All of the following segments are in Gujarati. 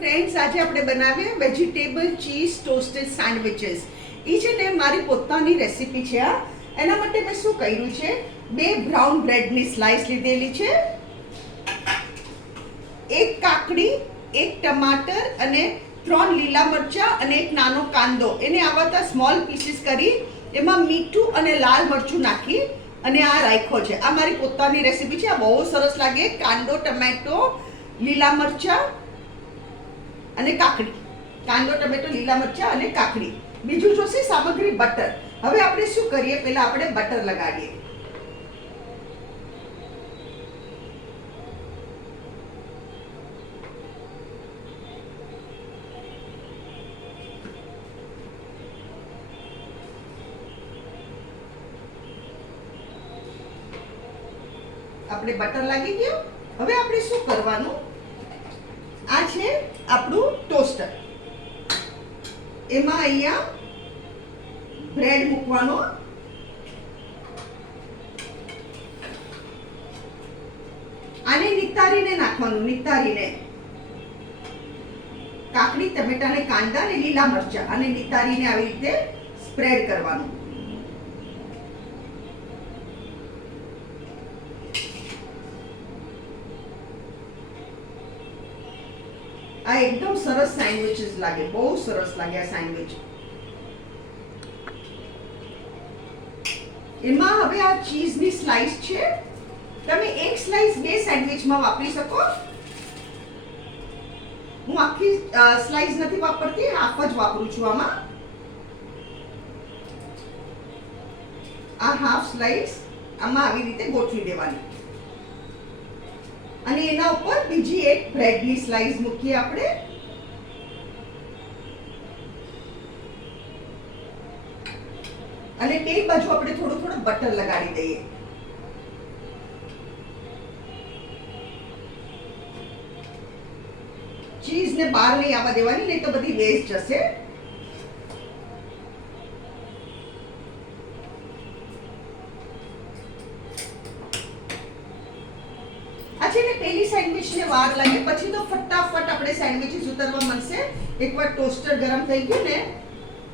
ફ્રેન્ડ્સ, આજે આપણે બનાવીએ વેજીટેબલ ચીઝ ટોસ્ટેડ સેન્ડવિચીસ. એ છે ને મારી પોતાની રેસીપી છે. એના માટે મેં શું કર્યું છે, 2 બ્રાઉન બ્રેડની સ્લાઇસ લીધેલી છે, 1 કાકડી, 1 ટમાટર અને 3 લીલા મરચાં અને 1 નાનો કાંદો. એને આવા સ્મોલ પીસીસ કરી એમાં મીઠું અને લાલ મરચું નાખી અને આ રાખ્યો છે. આ મારી પોતાની રેસીપી છે. આ બહુ સરસ લાગે. કાંદો, ટમેટો, લીલા મરચાં અને કાકડી. કાંદો, ટમેટો, લીલા મરચાં અને કાકડી. બીજું જોશે સામગ્રી બટર. હવે આપણે શું કરીએ, પહેલા આપણે બટર લગાડીએ. આપણે બટર લાગી ગયું. હવે આપણે શું કરવાનું, આ છે આપણું ટોસ્ટર. એમાં અહીંયા બ્રેડ મૂકવાનો, આને નિતારીને નાખવાનું, નિતારીને. કાકડી, ટમેટા અને કાંદા અને લીલા મરચાં આને નિતારીને આવી રીતે સ્પ્રેડ કરવાનું. આ એકદમ સરસ સેન્ડવિચીસ લાગે, બહુ સરસ લાગે આ સેન્ડવિચ. એમાં હવે આ ચીઝની સ્લાઇસ છે. તમે એક સ્લાઇસ 2 સેન્ડવિચમાં વાપરી શકો. હું આખી સ્લાઇસ નથી વાપરતી, હાફ જ વાપરું છું. આમાં આ હાફ સ્લાઇસ આમાં આવી રીતે ગોઠવી દેવાની અને એના ઉપર બીજી એક બ્રેડની સ્લાઇસ મૂકીએ આપણે. અને બે બાજુ આપણે થોડું થોડું બટર લગાડી દઈએ. ચીઝને બહાર નહીં આવવા દેવાની, નહીં તો બધી વેસ્ટ જશે. આ છે ને પહેલી સેન્ડવિચને વાર લાગે, પછી તો ફટાફટ આપણે સેન્ડવિચીસ ઉતરવા મળશે. એકવાર ટોસ્ટર ગરમ થઈ ગયું ને,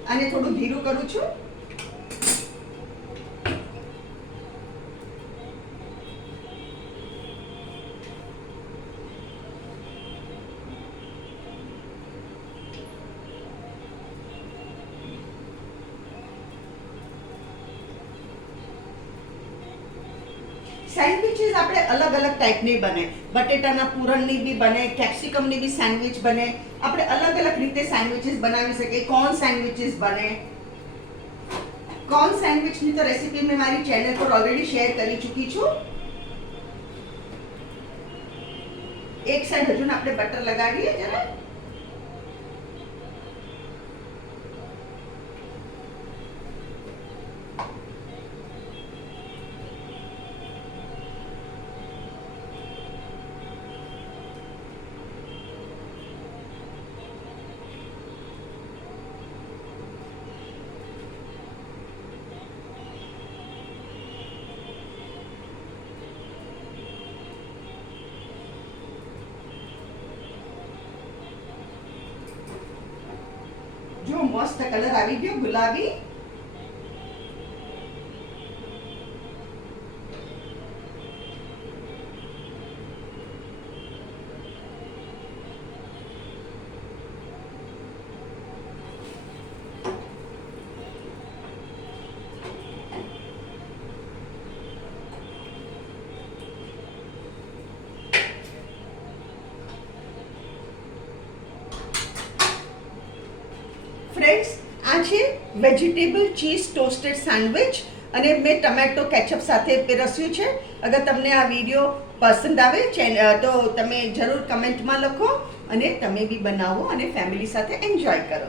આને થોડું ધીરું કરું છું. સેન્ડવિચીસ આપણે અલગ અલગ ટાઈપની બને. બટેટાના પૂરણની બી બને, કેપ્સિકમની બી સેન્ડવિચ બને. આપણે અલગ અલગ રીતે સેન્ડવિચીસ બનાવી શકીએ. કોર્ન સેન્ડવિચીસ બને. કોર્ન સેન્ડવિચની તો રેસીપી મેં મારી ચેનલ પર ઓલરેડી શેર કરી ચૂકી છું. એક સાઈડ હજુ આપણે બટર લગાડીએ જરા. જો મસ્ત કલર આવી ગયો, ગુલાબી. ફ્રેન્ડ્સ, આ છે વેજીટેબલ ચીઝ ટોસ્ટેડ સેન્ડવિચ અને મેં ટમેટો કેચઅપ સાથે પીરસ્યું છે. અગર તમને આ વિડીયો પસંદ આવે તો તમે જરૂર કમેન્ટમાં લખો અને તમે બી બનાવો અને ફેમિલી સાથે એન્જોય કરો.